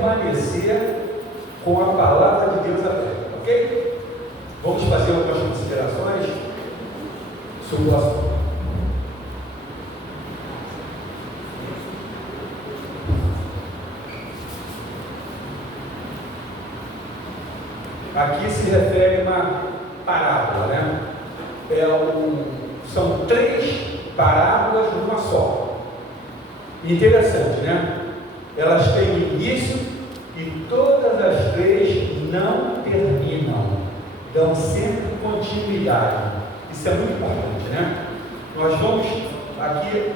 permanecer com a palavra de Deus aberta, ok? Vamos fazer algumas considerações sobre o assunto. Aqui se refere a uma parábola, né? São 3 parábolas numa só. Interessante, né? Elas têm início e todas as 3 não terminam, dão sempre continuidade. Isso é muito importante, né? Nós vamos aqui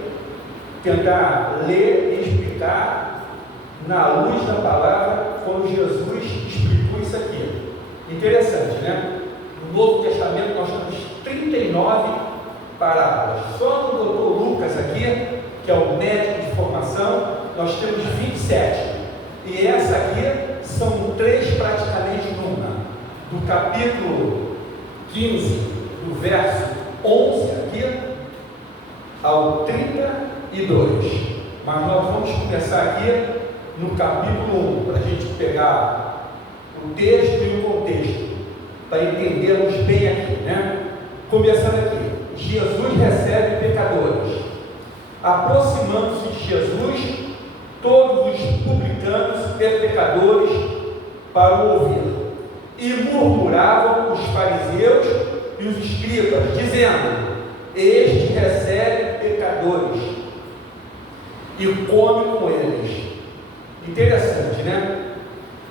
tentar ler e explicar na luz da palavra como Jesus explicou isso aqui. Interessante, né? No Novo Testamento nós temos 39 parábolas. Só no doutor Lucas aqui, que é o médico de formação, nós temos 27. E essa aqui são 3 praticamente numa. Do capítulo 15, do verso 11 aqui, ao 32. Mas nós vamos começar aqui no capítulo 1, para a gente pegar o texto e o contexto, para entendermos bem aqui, né? Começando aqui, Jesus recebe pecadores. Aproximando-se de Jesus, todos os publicanos e pecadores para o ouvir, e murmuravam os fariseus e os escribas, dizendo: este recebe pecadores e come com eles. Interessante, né?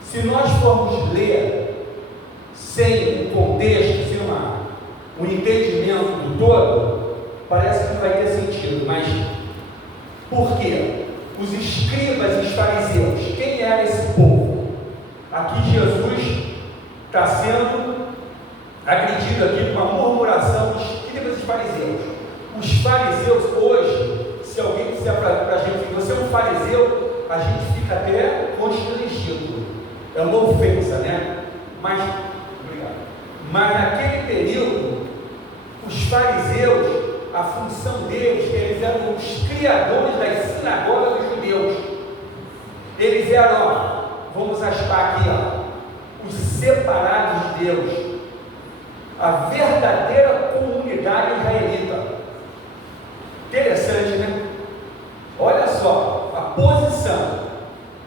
Se nós formos ler sem o contexto, sem um entendimento do todo, parece que não vai ter sentido. Mas por quê? Os escribas e os fariseus, quem era esse povo? Aqui Jesus está sendo agredido aqui com uma murmuração dos escribas e fariseus. Os fariseus hoje, se alguém disser para a gente que você é um fariseu, a gente fica até constrangido. É uma ofensa, né? Mas naquele período, os fariseus, a função deles, eles eram os criadores das sinagogas dos judeus. Eles eram, vamos aspar aqui, os separados de Deus, a verdadeira comunidade israelita. Interessante, né? Olha só, a posição,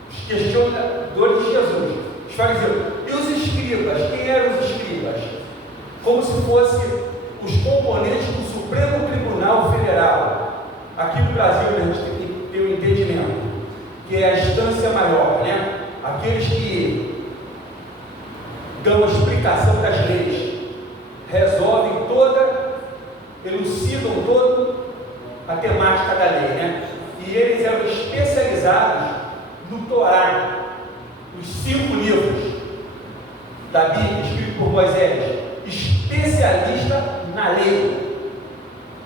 os questionadores de Jesus, os fariseus, e os escribas. Quem eram os escribas? Como se fossem os componentes do Supremo Tribunal Federal. Aqui no Brasil, a gente tem que ter um entendimento, que é a instância maior, né? Aqueles que dão a explicação das leis, resolvem elucidam toda a temática da lei, né? E eles eram especializados no Torá, os 5 livros da Bíblia, escritos por Moisés, especialista na lei.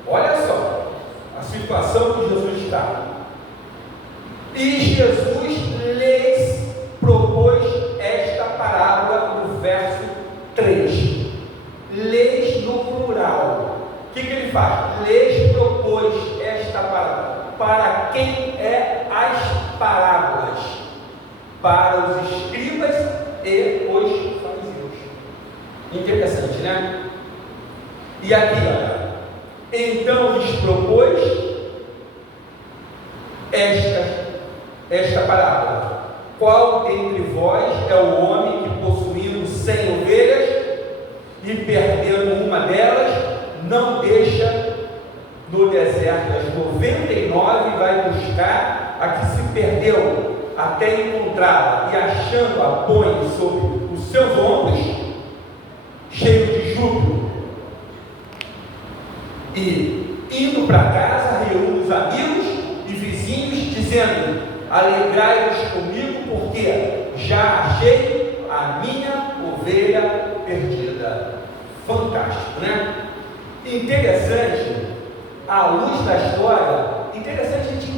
Olha só a situação que Jesus está. E Jesus lhes propôs esta parábola no verso 3. Lhes no plural. O que ele faz? Lhes propôs esta parábola. Para quem é as parábolas? Para os escribas e os fariseus. Interessante, né? E aqui, olha, então lhes propôs esta parábola: qual dentre vós é o homem que, possuindo 100 ovelhas e perdendo uma delas, não deixa no deserto as 99 e vai buscar a que se perdeu até encontrá-la, e achando a põe sobre os seus ombros, cheio de júbilo, e indo para casa reúne os amigos e vizinhos, dizendo: alegrai-vos comigo, porque já achei a minha ovelha perdida. Fantástico, né? Interessante, à luz da história, interessante a gente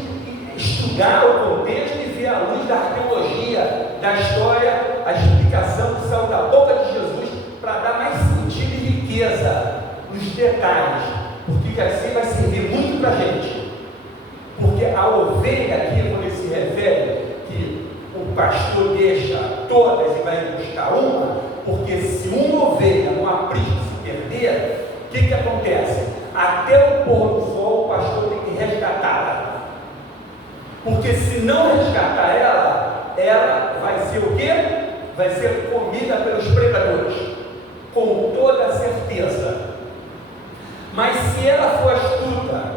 estudar o contexto e ver à luz da arqueologia, da história, a explicação que saiu da boca de Jesus, para dar mais sentido e riqueza nos detalhes, porque assim vai servir muito para a gente. Porque a ovelha aqui, quando ele se refere, que o pastor pastor deixa todas e vai buscar uma, porque se uma ovelha, um aprisco, se perder, o que acontece? Até o pôr do sol, o pastor tem que resgatá-la. Porque se não resgatar ela vai ser o quê? Vai ser comida pelos predadores, com toda certeza. Mas se ela for astuta,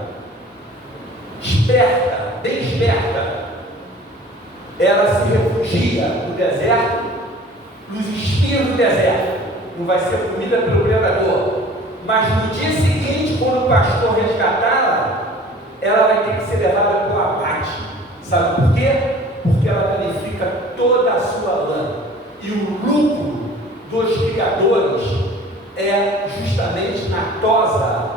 esperta, bem esperta, ela se refugia no deserto, nos espinhos do deserto, não vai ser comida pelo predador. Mas no dia seguinte, quando o pastor resgatá-la, ela vai ter que ser levada para o abate. Sabe por quê? Porque ela danifica toda a sua lã. E o lucro dos criadores é justamente na tosa,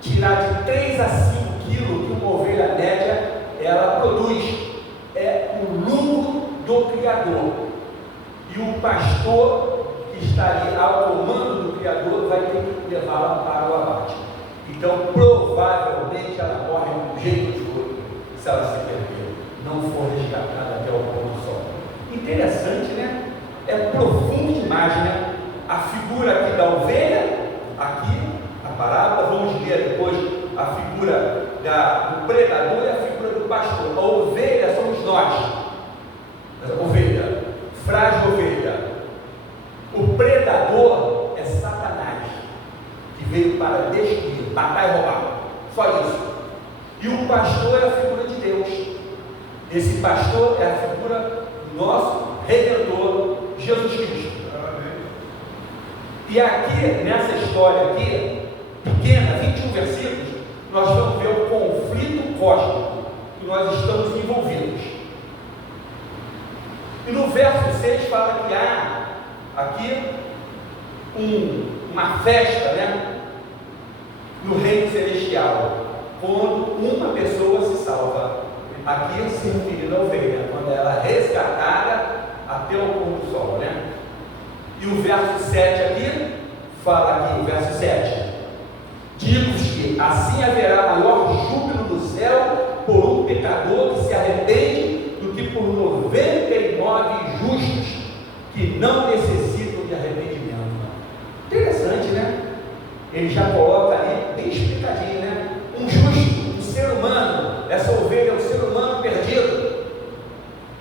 tirar de 3 a 5 quilos que uma ovelha média ela produz. É o lucro do criador. E o pastor que está ali ao comando do criador vai ter que levá-la para o abate. Então, provavelmente ela morre de um jeito de outro, se ela se perder, não for resgatada até o pôr do sol. Interessante, né? É profundo demais, né? A figura aqui da ovelha, aqui, a parábola, vamos ler depois a figura do predador e a figura do pastor. A ovelha somos nós, a ovelha, frágil ovelha. O predador é Satanás, que veio para destruir, matar e roubar, só isso. E o pastor é a figura de Deus. Esse pastor é a figura do nosso Redentor, Jesus Cristo. E aqui, nessa história aqui, pequena, 21 versículos, nós vamos ver o conflito cósmico que nós estamos envolvidos. E no verso 6 fala que há aqui uma festa, né, no reino celestial, quando uma pessoa se salva. Aqui se referindo à ovelha, quando ela é resgatada até o pôr do sol, né? E o verso 7 aqui, fala aqui, o verso 7, digo-vos que assim haverá maior júbilo no céu por um pecador que se arrepende, do que por 99 justos que não necessitam de arrependimento. Interessante, né? Ele já coloca ali, bem explicadinho, né? Um justo, um ser humano, essa ovelha é um ser humano perdido.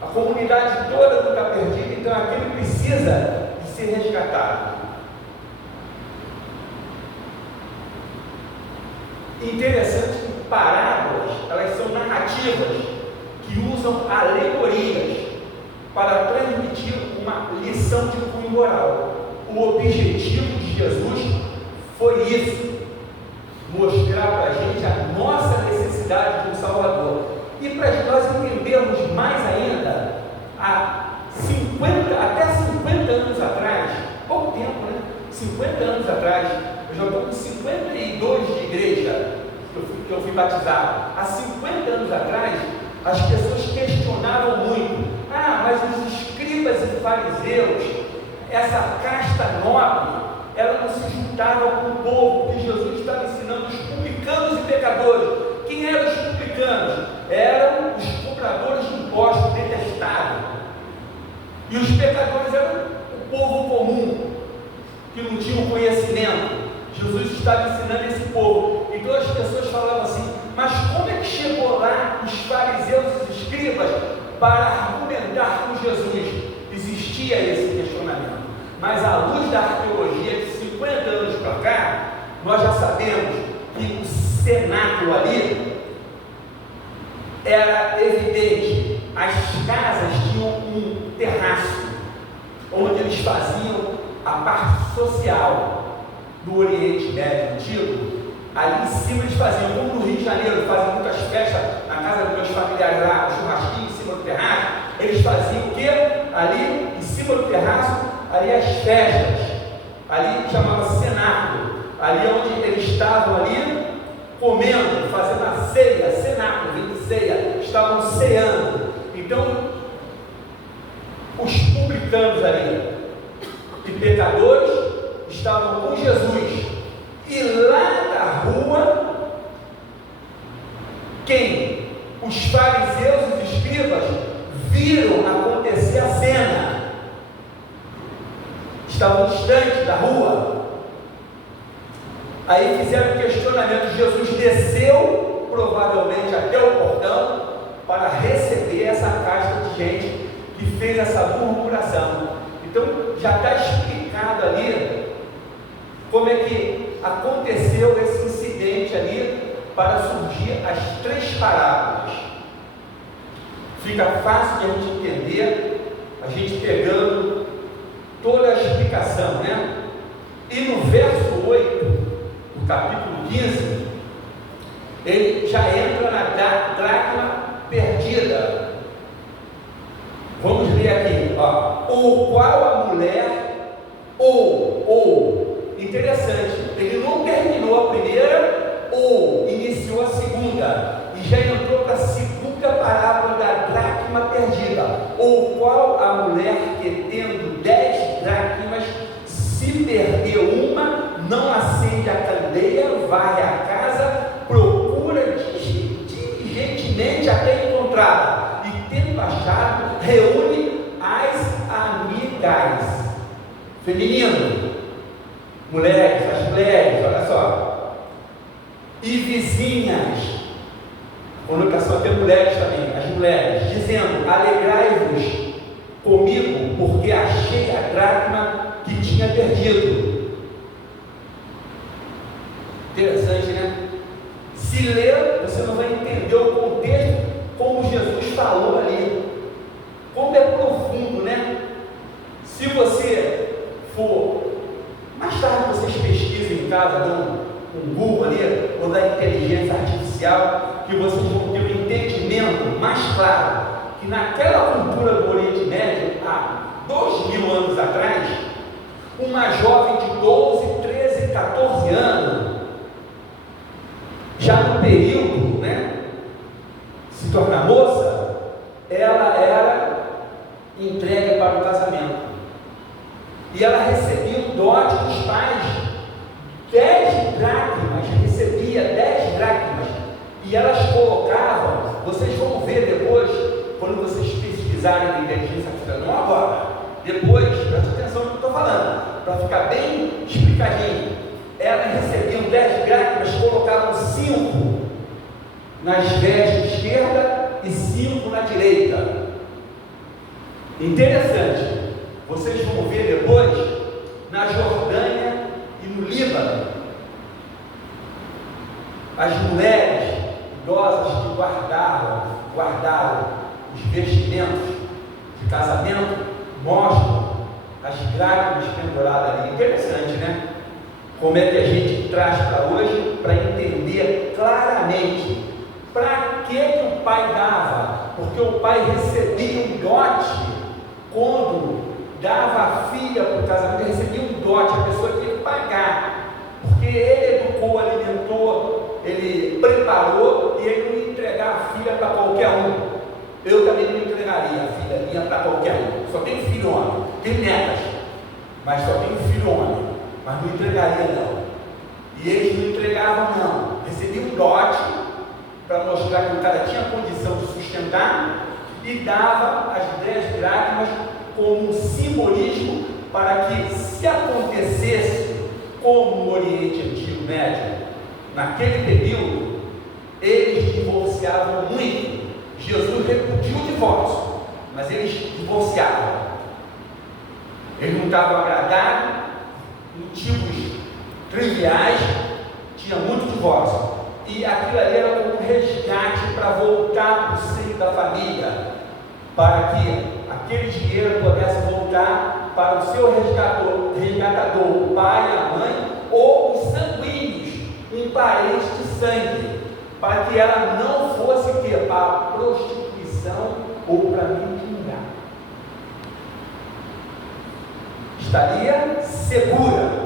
A comunidade toda não está perdida, então aquele precisa de ser resgatado. Interessante que parábolas, elas são narrativas que usam alegorias para transmitir uma lição de cunho moral. O objetivo de Jesus foi isso, mostrar para a gente a nossa necessidade de um Salvador. E para nós entendermos mais ainda, até 50 anos atrás, pouco tempo, né? 50 anos atrás, eu já estou com 52 de igreja, que eu fui batizado. Há 50 anos atrás, as pessoas questionavam muito: mas os escribas e fariseus, essa casta nobre, ela não se juntava com o povo, porque Jesus estava ensinando os publicanos e pecadores. Quem eram os publicanos? Eram os cobradores de impostos, detestáveis. E os pecadores eram o povo comum, que não tinham conhecimento. Jesus estava ensinando esse povo. Então as pessoas falavam assim: mas como é que chegou lá os fariseus e os escribas para argumentar com Jesus? Existia esse questionamento. Mas à luz da arqueologia de 50 anos para cá, nós já sabemos que o cenáculo ali era evidente. As casas tinham um terraço, onde eles faziam a parte social. No Oriente Médio Antigo, ali em cima eles faziam, como no Rio de Janeiro, fazem muitas festas na casa dos meus familiares lá, um churrasquinho em cima do terraço. Eles faziam o quê? Ali em cima do terraço, ali as festas, ali chamava cenáculo, ali onde eles estavam ali comendo, fazendo a ceia, cenáculo, vem de ceia, estavam ceando. Então, os publicanos ali e pecadores estavam com Jesus, e lá na rua, quem? Os fariseus e os escribas viram acontecer a cena, estavam distantes da rua. Aí fizeram questionamento. Jesus desceu provavelmente até o portão para receber essa casta de gente que fez essa murmuração. Então já está explicado ali como é que aconteceu esse incidente ali para surgir as 3 parábolas. Fica fácil de a gente entender, a gente pegando toda a explicação, né? E no verso 8 do capítulo 15, ele já entra na dracma perdida. Vamos ler aqui, ó. O qual a mulher, interessante, ele não terminou a primeira, iniciou a segunda, e já entrou para a segunda parábola da dracma perdida. O qual a mulher que tendo 10 dracmas, se perdeu uma, não acende a candeia, varre a casa, procura diligentemente até encontrá-la, e tendo achado, reúne as amigas. Feminino, mulheres, as mulheres, olha só, e vizinhas, conotação até mulheres também, as mulheres, dizendo: alegrai-vos comigo, porque achei a dracma que tinha perdido. Interessante, né? Se ler, você não vai entender o contexto, como Jesus falou ali, como é profundo, né? Se você for, mais tarde vocês pesquisem em casa, dão um Google ali, ou da inteligência artificial, que vocês vão ter um entendimento mais claro, que naquela cultura do Oriente Médio, há 2000 anos atrás, uma jovem de 12, 13, 14 anos, já no período, né, se tornar moça, ela era entregue para o casamento, e ela recebia o dote dos pais, 10 dracmas, recebia 10 dracmas, e elas colocavam, vocês vão ver depois, quando vocês pesquisarem na inteligência artificial, não agora, depois, presta atenção no que eu estou falando, para ficar bem explicadinho. Elas recebiam 10 dracmas, colocavam 5 nas vestes esquerda e 5 na direita. Interessante, vocês vão ver depois, na Jordânia e no Líbano, as mulheres idosas que guardaram os vestimentos de casamento, mostram as dracmas penduradas ali. Interessante, né? Como é que a gente traz para hoje, para entender claramente para que o pai dava, porque o pai recebia um dote quando dava a filha para o casamento, recebia um dote, a pessoa tinha que pagar, porque ele educou, alimentou, ele preparou, e ele não entregar a filha para qualquer um. Eu também não entregaria a filha minha para qualquer um. Só tenho filho homem, tenho netas, mas só tenho filho homem, mas não entregaria não. E eles não entregavam não, recebiam um dote para mostrar que o cara tinha condição de sustentar, e dava as 10 dracmas como um simbolismo para que, se acontecesse como no Oriente Antigo Médio, naquele período, eles divorciavam muito. Jesus repudiu o divórcio, mas eles divorciavam. Eles não estavam agradados, motivos triviais, tinha muito divórcio, e aquilo ali era como um resgate para voltar para o seio da família, para que aquele dinheiro pudesse voltar para o seu resgatador, o pai, a mãe, ou os sanguíneos, um parente de sangue, para que ela não fosse para a prostituição ou para mendigar. Estaria segura.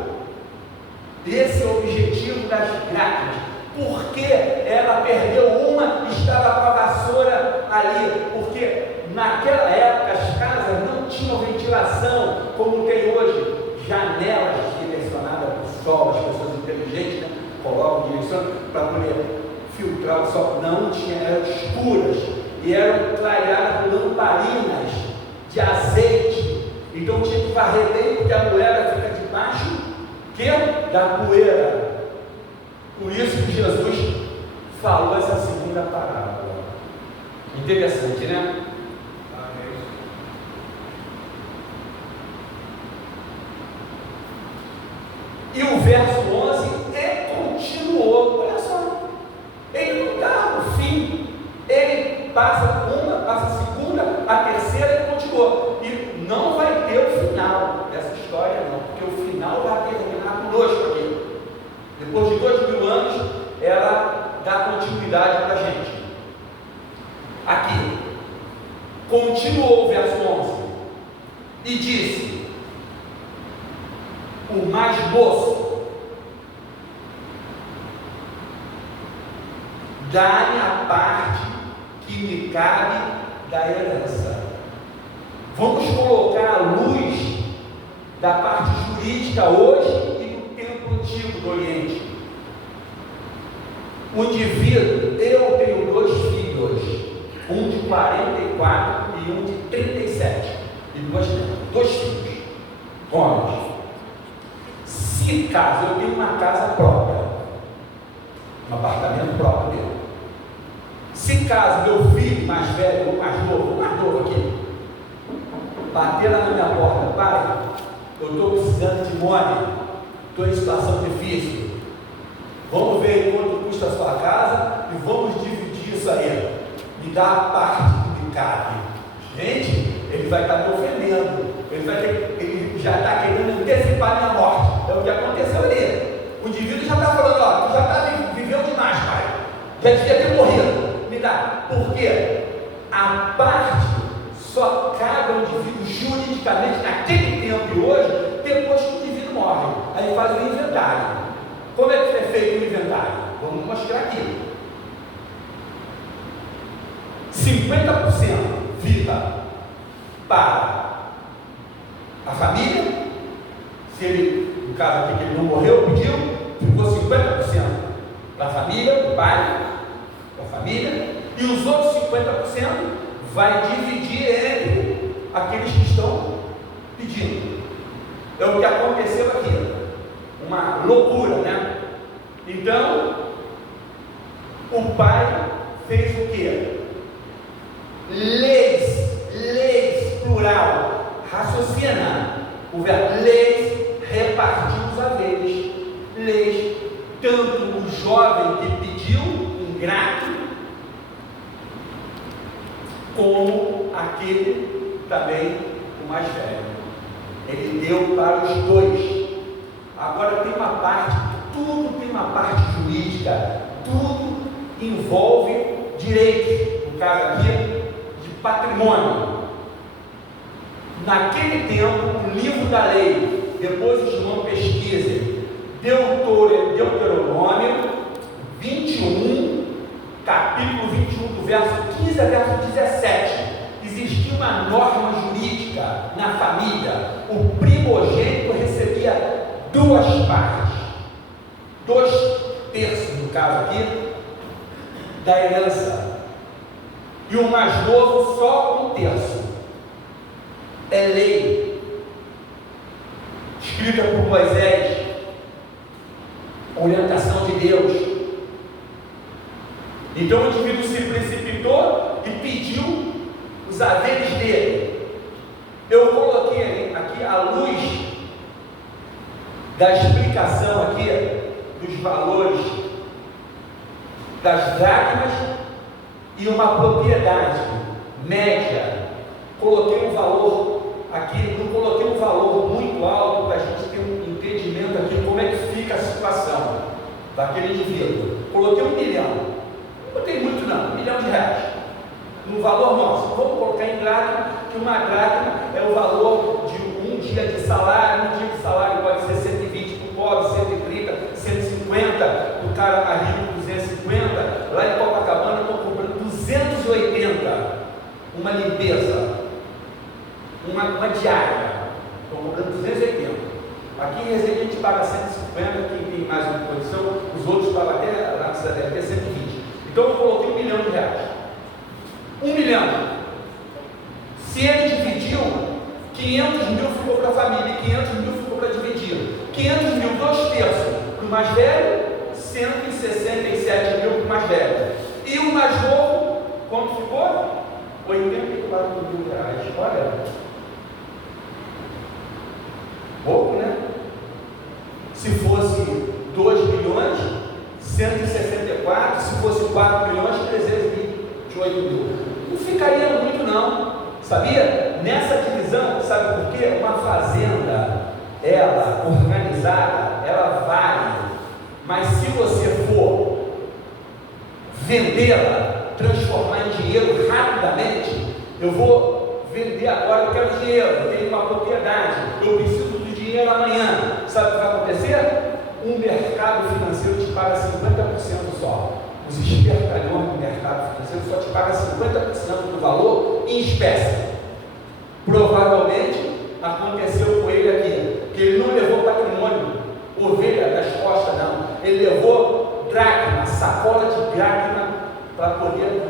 Esse é o objetivo das dracmas. Porque ela perdeu uma e estava com a vassoura ali? Porque naquela época as casas não tinham ventilação como tem hoje, janelas direcionadas para o sol, as pessoas inteligentes, né, colocam direcionando para poder filtrar o sol. Não tinha, eram escuras, e eram clareadas por lamparinas de azeite. Então tinha que varrer bem, porque a moeda fica debaixo da poeira. Por isso que Jesus falou essa segunda parábola. Interessante, né? E o verso 11 continuou. Olha só, ele não dá o fim, ele passa uma, passa a segunda, a terceira e continuou. E não vai ter o final dessa história, não, porque o final vai terminar conosco aqui. Depois de 2000 anos, ela dá continuidade para a gente. Aqui, continuou o verso 11 e disse: o mais moço, dá-me a parte que me cabe da herança. Vamos colocar a luz da parte jurídica hoje e do tempo antigo do Oriente. O indivíduo, eu tenho 2 filhos, um de 44 e um de 37, e 2 filhos, homens. Se caso eu tenho uma casa própria, um apartamento próprio meu, se caso meu filho mais velho ou mais novo aqui, bater lá na minha porta: pai, eu estou precisando de money, estou em situação difícil, vamos ver quanto custa a sua casa e vamos dividir isso aí, me dá a parte que me cabe. Gente, ele vai estar me ofendendo, ele já está querendo antecipar minha morte. É o que aconteceu ali. O indivíduo já está falando: ó, tu já viveu demais, pai, já devia ter morrido, me dá. Por quê? A parte só cabe ao indivíduo juridicamente naquele tempo e hoje, depois que o indivíduo morre. Aí faz o inventário. Como é que é feito o inventário? Vamos mostrar aqui. 50% fica para a família. Se ele, no caso aqui que ele não morreu, pediu, ficou 50% para a família, o pai, para a família, e os outros 50% vai dividir entre aqueles que estão pedindo. É o que aconteceu aqui, uma loucura, né? Então, o pai fez o quê? Leis, plural, raciocina, o verbo leis, repartiu os haveres, leis, tanto o jovem que pediu, ingrato, como aquele também, o mais velho. Ele deu para os 2. Agora tem uma parte, tudo tem uma parte jurídica, tudo envolve direito, no caso aqui, de patrimônio. Naquele tempo, o livro da lei, depois o João pesquisa, Deuteronômio 21, capítulo 21, do verso 15 a verso 17, existia uma norma jurídica na família. O primogênito recebia 2 partes, 2/3, no caso aqui, da herança, e o mais novo só 1/3. É lei escrita por Moisés, orientação de Deus. Então o indivíduo se precipitou e pediu os haveres dele. Eu coloquei aqui a luz da explicação aqui dos valores das dracmas e uma propriedade média. Coloquei um valor aqui, não coloquei um valor muito alto para a gente ter um entendimento aqui de como é que fica a situação daquele indivíduo. Coloquei 1 milhão, não botei muito não, R$1 milhão, no valor nosso. Vamos colocar em dracma, que uma dracma é o valor de um dia de salário. Um dia de salário pode ser 120 para o pobre, 130, 150, o cara mais rico 250, lá em Copacabana estão comprando 280, uma limpeza, uma diária, estão comprando 280. Aqui em Resende a gente paga 150, quem tem mais uma condição, os outros pagam até lá na cidade até 120. Então eu coloquei R$1 milhão. R$1 milhão. Se ele dividiu, 500 mil ficou para a família, 500 mil ficou para dividir. 500 mil, 2/3 para o mais velho, 167 mil para o mais velho. E o mais novo, quanto ficou? 84 mil reais. Olha, pouco, né? Se fosse 2 milhões, 164, se fosse 4 milhões, 328 mil. Não ficaria muito não, sabia? Nessa divisão, sabe por quê? Uma fazenda, ela, organizada, ela vale, mas se você for vendê-la, transformar em dinheiro rapidamente, eu vou vender agora, eu quero dinheiro, eu tenho uma propriedade, eu preciso do dinheiro amanhã, sabe o que vai acontecer? Um mercado financeiro te paga 50% só. Os espertalhões do mercado financeiro só te pagam 50% do valor em espécie. Provavelmente aconteceu com ele aqui, que ele não levou patrimônio, ovelha das costas, não. Ele levou dracma, sacola de dracma, para poder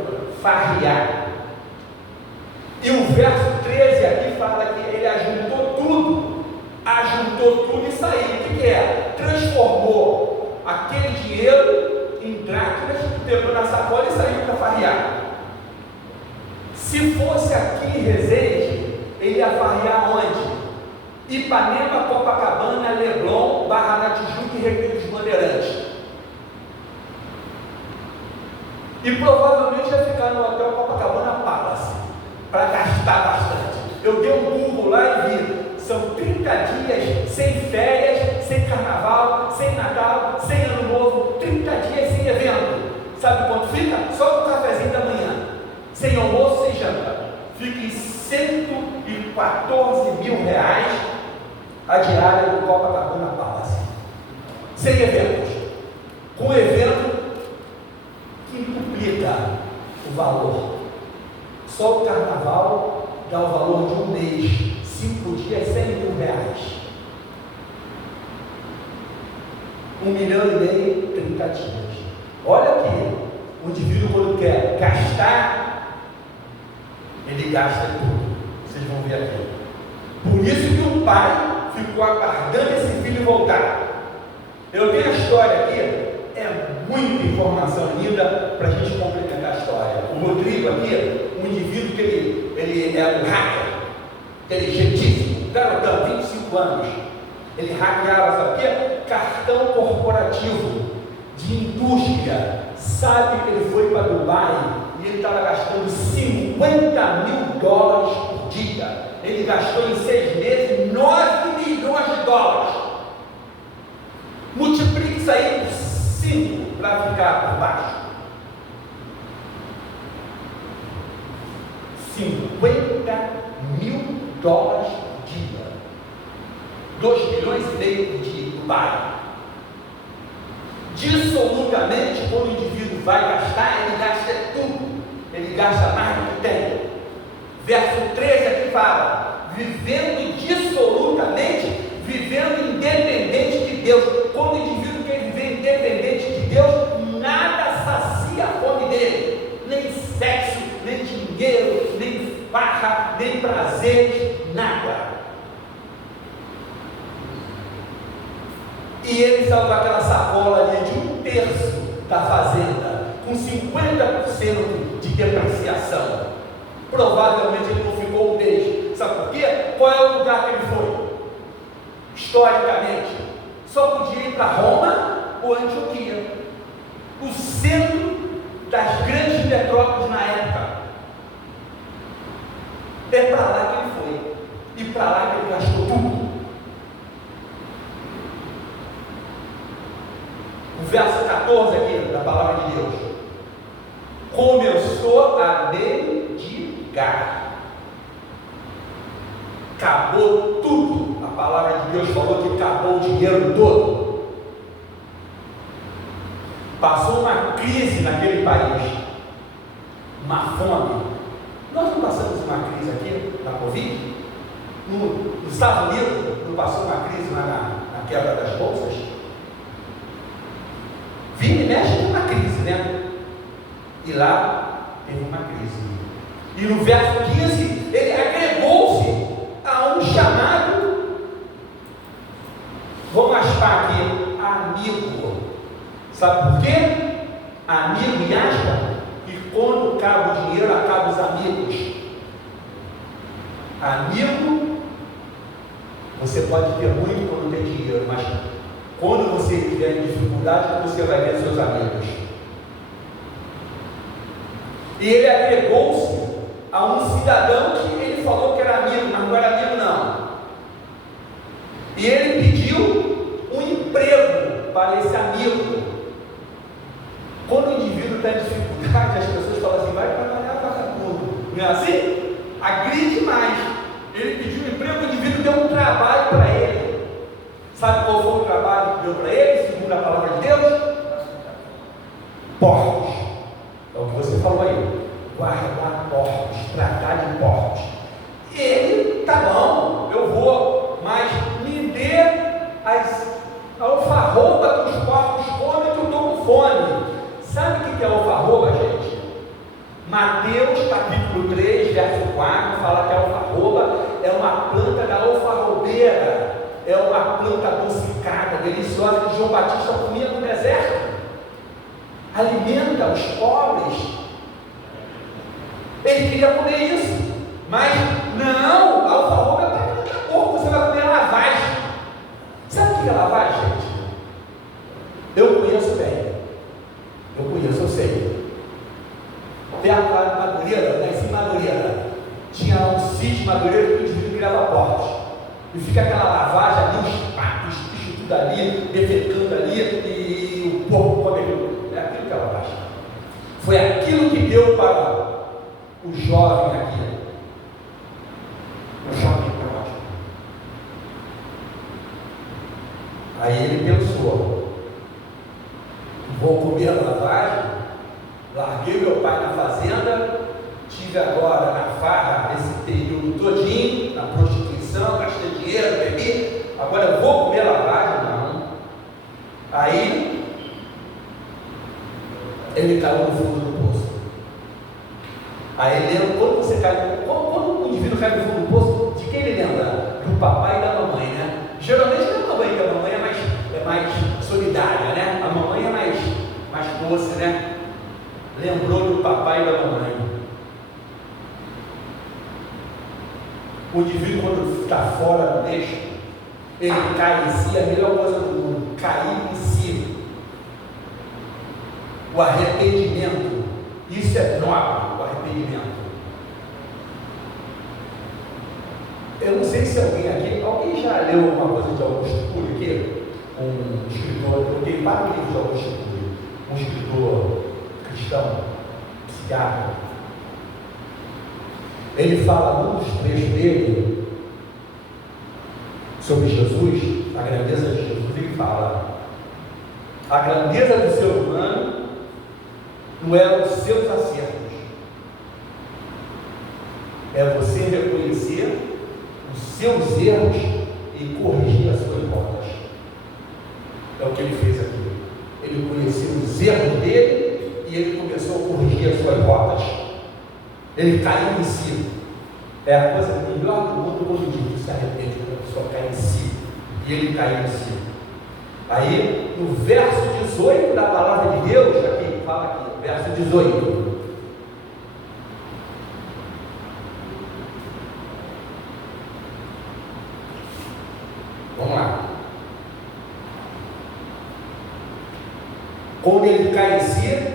farrear. E o verso 13 aqui fala que ele ajuntou tudo e saiu. O que é? Transformou aquele dinheiro em dracmas, pegou na sacola e saiu para farrear. Se fosse aqui em Resende, ele ia farrear onde? Ipanema, Copacabana, Leblon, Barra da Tijuca e Recreio dos Bandeirantes. E provavelmente ia ficar no hotel Copacabana Palace, para gastar bastante. Eu dei um Google lá e vi. São 30 dias sem férias, sem carnaval, sem Natal, sem Ano Novo, 30 dias sem evento. Sabe quanto fica? Só o cafezinho da manhã. Sem almoço, sem janta. Fica em 114 mil reais a diária do Copacabana Palace. Sem eventos. Com evento, quintuplica o valor. Só o carnaval dá o valor de um mês. 5 dias, 100 mil reais. 1,5 milhão, 30 dias. Olha aqui, o indivíduo quando quer gastar, ele gasta tudo. Vocês vão ver aqui. Por isso que o pai ficou aguardando esse filho voltar. Eu tenho a história aqui, é muita informação ainda para a gente complementar a história. O Rodrigo aqui, um indivíduo que ele é um hacker, inteligentíssimo, garotão, 25 anos. Ele hackeava, sabe o quê? Cartão corporativo de indústria. Sabe que ele foi para Dubai e ele estava gastando $50 mil por dia. Ele gastou em 6 meses 9 milhões de dólares. Multiplique isso aí por 5 para ficar por baixo. 50 mil dólares por dia, 2 milhões e meio por dia em Dubai. Dissolutamente, quando o indivíduo vai gastar, ele gasta tudo, ele gasta mais do que tem. Verso 13 aqui fala: vivendo dissolutamente, vivendo independente de Deus. Quando o indivíduo quer viver independente de Deus, nada sacia a fome dele, nem sexo, nem dinheiro, nem farra, nem prazer, nada. E ele saiu daquela sacola ali de 1/3 da fazenda, com 50% de depreciação. Provavelmente ele não ficou um mês. Sabe por quê? Qual é o lugar que ele foi? Historicamente, só podia ir para Roma ou Antioquia, o centro das grandes metrópoles na época. É para lá que ele foi, e para lá que ele gastou tudo. O verso 14 aqui da palavra de Deus: começou a mendigar, acabou tudo. A palavra de Deus falou que acabou o dinheiro todo. Passou uma crise naquele país, uma fome. Nós não passamos uma crise aqui na Covid? Nos Estados Unidos não passou uma crise na quebra das bolsas? Vira e mexe tem uma crise, né? E lá teve uma crise. E no verso 15, ele agregou-se a um chamado, vamos aspar aqui, amigo. Sabe por quê? Amigo e aspa, que quando acaba o dinheiro, acaba os amigos. Amigo, você pode ter muito quando tem dinheiro, mas quando você tiver dificuldade, você vai ver seus amigos. E ele agregou-se a um cidadão que ele falou que era amigo, mas não era amigo não. E ele pediu um emprego para esse amigo. Quando o indivíduo está em dificuldade, as pessoas falam assim, vai trabalhar vagabundo. Não é assim? Agride mais. Ele pediu um emprego, o indivíduo deu um trabalho para ele. Sabe qual foi o trabalho que deu para ele, segundo a palavra de Deus? Porcos. É o que você falou aí. Guardar porcos, tratar de porcos. E ele, tá bom, eu vou, mas me dê a alfarroba que os porcos comem, que eu estou com fome. Sabe o que é alfarroba, gente? Mateus capítulo 3, verso 4, fala que a alfarroba é uma planta da alfarrobeira, é uma planta adocicada, deliciosa, que João Batista comia no deserto, alimenta os pobres. Ele queria comer isso, mas não, a alfarroba é para porco, você vai comer lavagem. Sabe o que é lavagem, gente? Eu conheço bem, eu sei. Perto lá de Madureira, nasci em Madureira, tinha um sítio de Madureira que o indivíduo criava porcos, e fica aquela lavagem ali, os patos, os bichos tudo ali, defecando ali, e o porco come aquilo. É aquilo que é lavagem. Foi aquilo que deu para o jovem aqui, o jovem pródigo. Aí ele pensou, vou comer a lavagem, larguei meu pai na fazenda, tive agora na farra esse período todinho, na prostituição, gastei dinheiro, bebi, agora eu vou comer a lavagem, não. Aí ele caiu no fundo do poço. Aí lembra, quando o indivíduo cai no fundo do poço, de quem ele lembra? Do papai e da mamãe, né? Geralmente não é a mamãe, que a mamãe é mais solidária, né? A mamãe é mais doce, né? Lembrou do papai e da mamãe. O indivíduo, quando está fora do eixo, ele cai em si, é a melhor coisa do mundo, cair em si. O arrependimento, isso é nobre, o arrependimento. Eu não sei se alguém já leu alguma coisa de Augusto Cury aqui? Um escritor, eu tenho vários livros de Augusto Cury, um escritor cristão, psiquiatra. Ele fala num dos trechos dele sobre Jesus, a grandeza de Jesus. Ele fala: a grandeza do ser humano não é os seus acertos, é você reconhecer os seus erros e corrigir as suas rotas. É o que ele fez aqui. Ele conheceu os erros dele e ele começou a corrigir as suas rotas. Ele caiu em si. É a coisa melhor do mundo quando o indivíduo se arrepende, quando a pessoa cai em si. E ele caiu em si. Aí, no verso 18 da palavra de Deus, aqui, fala aqui, verso 18. Vamos lá. Quando ele cai em si,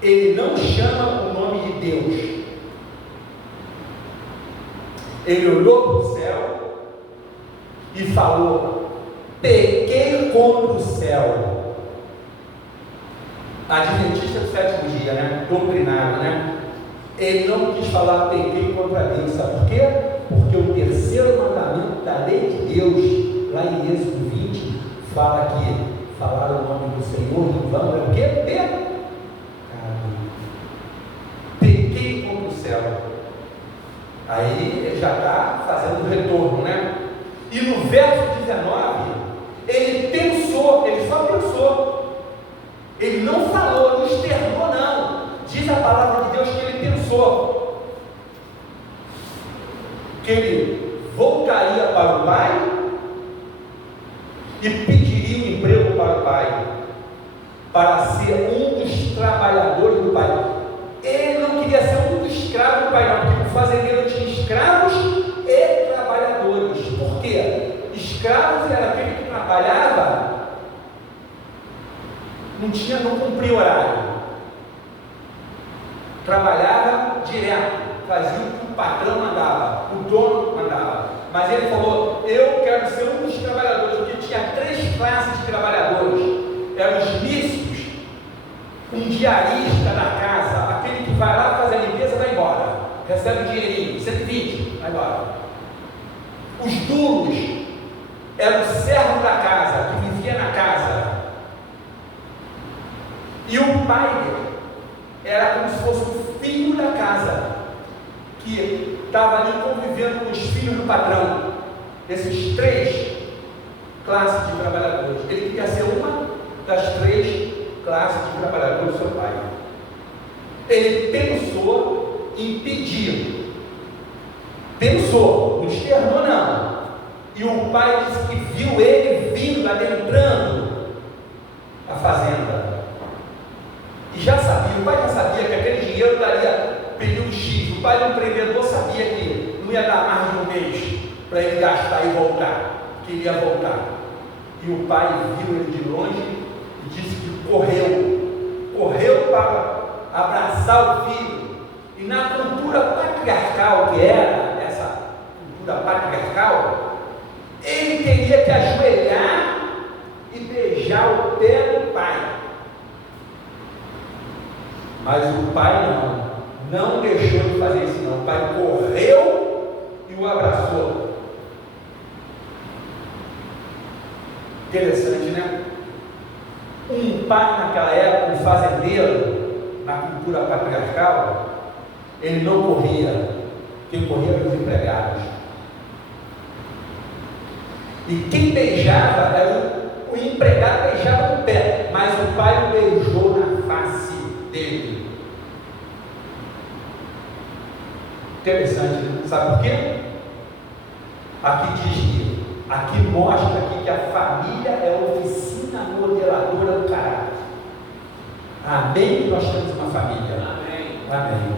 ele não chama o nome de Deus. Ele olhou para o céu e falou: pequei contra o céu. Adventista do sétimo dia, né? Doutrinário, né? Ele não quis falar pequei contra Deus, sabe por quê? Porque o terceiro mandamento da lei de Deus, lá em Êxodo 20, fala que falar o nome do Senhor em vão é o quê? Pequei contra o céu. Aí ele já está fazendo o retorno, né? E no verso 19, ele pensou, ele só pensou. Ele não falou, não externou, não. Diz a palavra de Deus que ele pensou. para o pai e pediria um emprego para o pai, para ser um dos trabalhadores do pai. Ele não queria ser um dos escravos do pai, não, porque o fazendeiro tinha escravos e trabalhadores. Por quê? Escravos era aquele que trabalhava, não cumpria horário, trabalhava direto, fazia o que o patrão mandava, o dono mandava. Mas ele falou: eu quero ser um dos trabalhadores, porque tinha 3 classes de trabalhadores. Eram os lícitos, um diarista na casa, aquele que vai lá fazer a limpeza e vai embora, recebe um dinheirinho, 120, vai embora. Os duros eram o servo da casa, que vivia na casa. E o pai era como se fosse o filho da casa, que estava ali convivendo com os filhos do patrão. Esses 3 classes de trabalhadores. Ele queria ser uma das 3 classes de trabalhadores do seu pai. Ele pensou em pedir. Pensou, não externou não. E o pai disse que viu ele vindo, adentrando a fazenda. E já sabia, o pai já sabia que aquele dinheiro daria período X. O pai do empreendedor sabia que não ia dar mais de um mês para ele gastar e voltar, que ele ia voltar. E o pai viu ele de longe e disse que correu para abraçar o filho. E na cultura patriarcal, que era essa cultura patriarcal, ele teria que ajoelhar e beijar o pé do pai. Mas o pai não deixou de fazer isso não. O pai correu e o abraçou. Interessante, né? Um pai naquela época, um fazendeiro, na cultura patriarcal, ele não corria. Quem corria eram os empregados. E quem beijava era o empregado, beijava no pé, mas o pai o beijou na face dele. Interessante, né? Sabe por quê? Aqui diz que, aqui mostra aqui que a família é a oficina modeladora do caráter. Amém? Que nós temos uma família. Amém. Amém.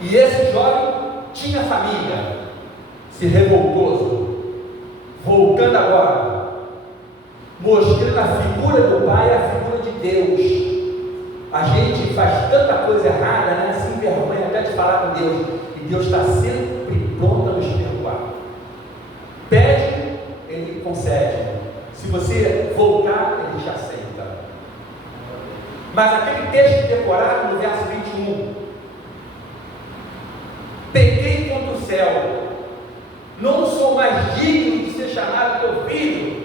E esse jovem tinha família, se revoltoso, voltando agora, mostrando a figura do pai e a figura de Deus. A gente faz tanta coisa errada, né? Sem vergonha até de falar com Deus, e Deus está sempre pronto a nos perdoar. Pede, Ele concede. Se você voltar, Ele te aceita. Mas aquele texto decorado no verso 21, pequei contra o céu, não sou mais digno de ser chamado teu filho.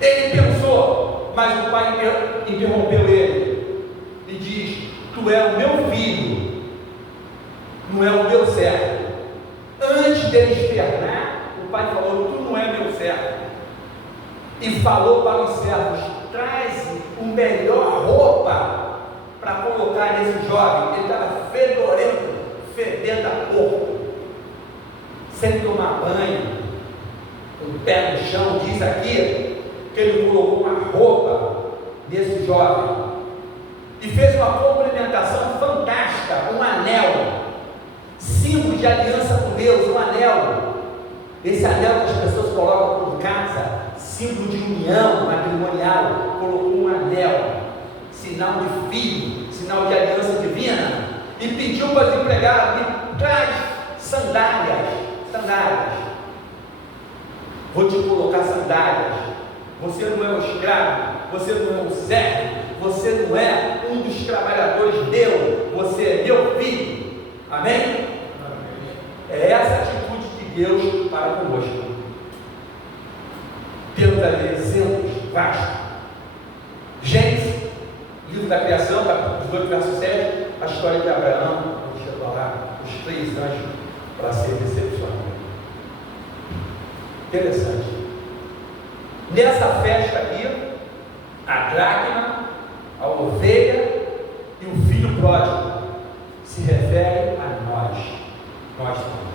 Ele pensou, mas o pai interrompeu ele e diz: tu é o meu filho, não é o meu servo. Antes dele externar, o pai falou: tu não é meu servo. E falou para os servos: traz o melhor roupa para colocar nesse jovem. Ele estava fedorento, fedendo a porco, sem tomar banho, com o pé no chão. Diz aqui que ele colocou uma roupa nesse jovem e fez uma complementação fantástica, um anel, símbolo de aliança com Deus, um anel. Esse anel que as pessoas colocam em casa, símbolo de união matrimonial, colocou um anel, sinal de filho, sinal de aliança divina, e pediu para os empregados: me traz sandálias. Vou te colocar sandálias. Você não é um escravo, você não é um servo, você não é um dos trabalhadores meu, você é meu filho. Amém? É essa atitude de Deus para conosco. Temos ali exemplos vastos. Gênesis, livro da criação, capítulo 18, verso 7, a história de Abraão, onde chegou lá os 3 anjos para ser recepcionado. Interessante. Nessa festa aqui, a dracma, a ovelha e o filho pródigo se refere a nós. Nós somos.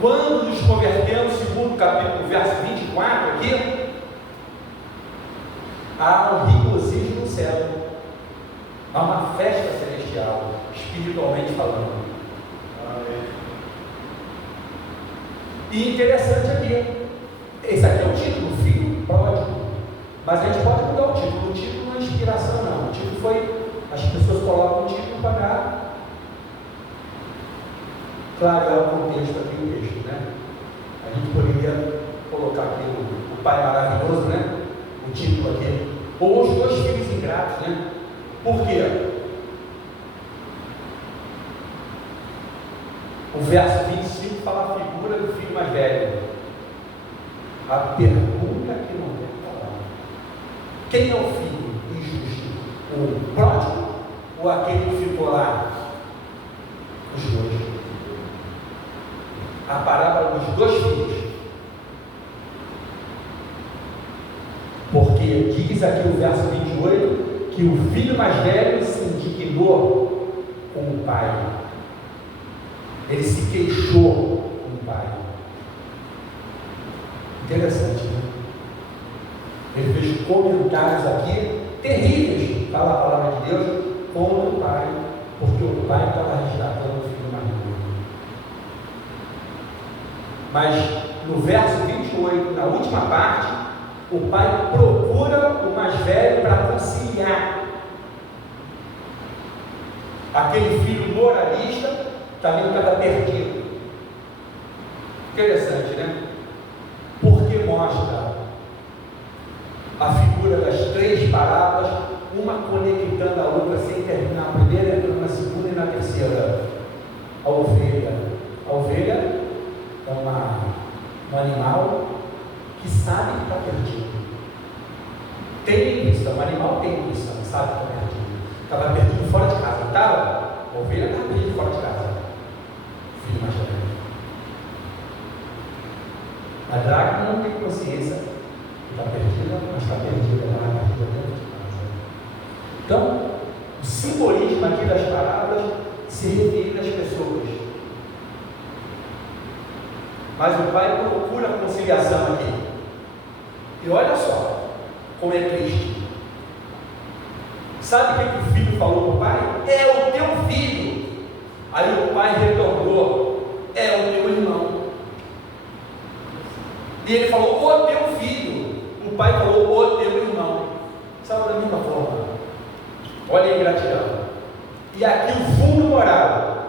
quando nos convertemos, segundo capítulo, verso 24 aqui, há um regozijo no céu, há uma festa celestial, espiritualmente falando. E interessante aqui, esse aqui é o título, Filho Pródigo, mas a gente pode mudar o título não é inspiração não, o título foi, as pessoas colocam o título para dar, claro, é o contexto aqui, o texto, né? A gente poderia colocar aqui o Pai Maravilhoso, né? O título aqui, ou os dois filhos ingratos, né? Por quê? O verso 25 fala a figura do filho mais velho. A pergunta que não quer falar: quem é o filho injusto? O pródigo ou aquele que ficou lá? Os dois. A parábola dos dois filhos. Porque diz aqui o verso 28 que o filho mais velho se indignou com o pai. Ele se queixou com o pai. Interessante, né? Ele fez comentários aqui terríveis, fala a palavra de Deus, contra o pai, porque o pai estava resgatando o filho mais novo. Mas no verso 28, na última parte, o pai procura o mais velho para conciliar. Aquele filho moralista também estava perdido. Interessante, né? Porque mostra a figura das três parábolas, uma conectando a outra sem terminar a primeira, entrando na segunda e na terceira. A ovelha. A ovelha é um animal que sabe que está perdido. Tem intuição, o animal tem intuição, sabe que está perdido. Estava perdido fora de casa, não estava? A ovelha estava perdida fora de casa. Filho mais velho. A dracma não tem consciência que está perdida, mas está perdida lá, perdida dentro de casa. Então, o simbolismo aqui das parábolas se refere às pessoas. Mas o pai procura a conciliação aqui. E olha só como é triste. Sabe o que o filho falou para o pai? É o teu filho. Aí o pai retornou: é o teu irmão. E ele falou: o teu filho. O pai falou: o teu irmão. Sabe, da mesma forma. Olha a ingratidão. E aqui o fundo moral,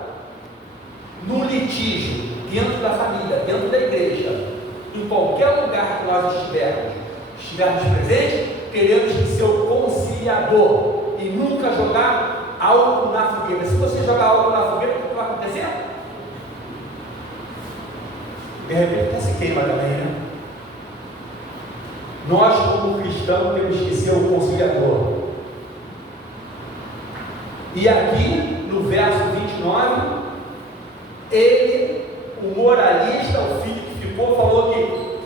no litígio, dentro da família, dentro da igreja, em qualquer lugar que nós estivermos presentes, teremos que ser o conciliador e nunca jogar álcool na fogueira. Se você jogar álcool na fogueira, o que vai acontecer? De repente até se queima também, né? Nós, como cristãos, temos que ser o conciliador. E aqui, no verso 29, ele, o moralista, o filho que ficou, falou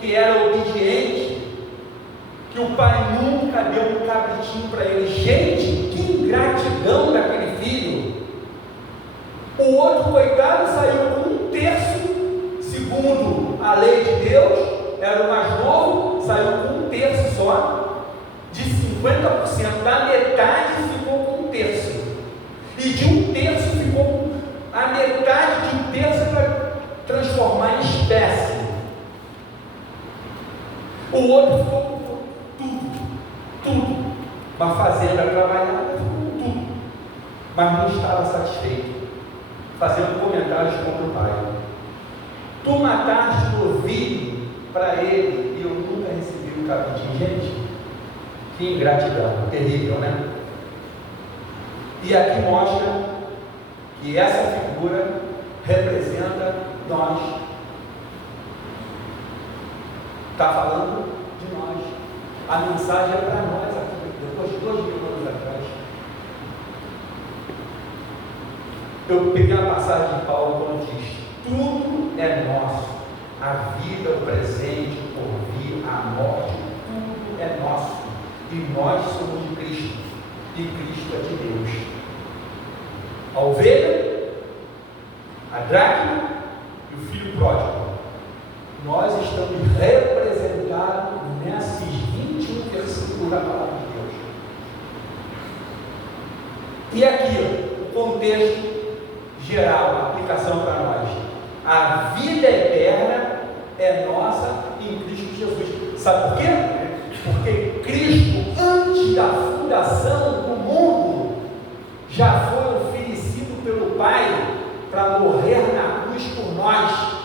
que era obediente, que o pai nunca deu um cabritinho para ele. Gente, que ingratidão daquele filho. O outro coitado saiu com 1/3, segundo a lei de Deus, era o mais novo, saiu com 1/3 só, de 50%, da metade ficou com 1/3, e de 1/3 ficou a metade de 1/3 para transformar em espécie. O outro ficou com tudo, uma fazenda trabalhada, ficou com tudo, mas não estava satisfeito, fazendo comentários contra o pai. Tu mataste o novilho para ele e eu nunca recebi um cabritinho. Gente, que ingratidão, terrível, né? E aqui mostra que essa figura representa nós. Está falando de nós. A mensagem é para nós aqui, depois de 2000 anos atrás. Eu peguei a passagem de Paulo quando diz: tudo é nosso, a vida, o presente, o porvir, a morte, tudo é nosso, e nós somos de Cristo, e Cristo é de Deus. A ovelha, a dracma e o filho pródigo. nós estamos representados nesses 21 versículos da palavra de Deus. E aqui, o contexto geral, a aplicação para nós. A vida eterna é nossa em Cristo Jesus. Sabe por quê? Porque Cristo, antes da fundação do mundo, já foi oferecido pelo Pai para morrer na cruz por nós.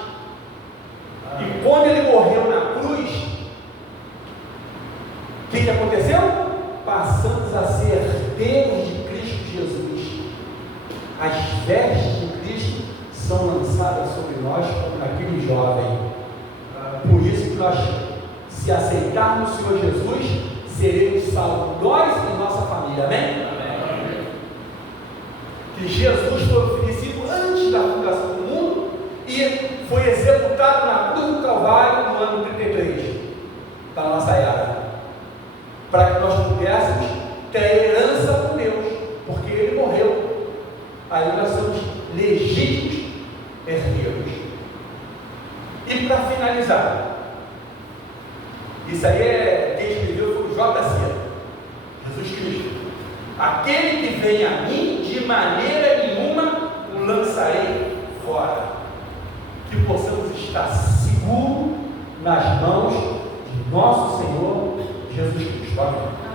E quando ele morreu na cruz, o que aconteceu? Passamos a ser herdeiros de Cristo Jesus. As vestes de Cristo são lançadas sobre nós como naquele jovem. Por isso que nós, se aceitarmos o Senhor Jesus, seremos salvos, nós e nossa família. Amém? Amém. Que Jesus foi oferecido antes da fundação do mundo e foi executado na cruz do Calvário no ano 33 da nossa era, para que nós pudéssemos ter herança com Deus, porque Ele morreu. Aí nós somos legítimos herdeiros. E para finalizar, isso aí quem escreveu foi o JC, Jesus Cristo. Aquele que vem a mim, de maneira nenhuma o lançarei fora. Que possamos estar seguros nas mãos de nosso Senhor Jesus Cristo. Amém.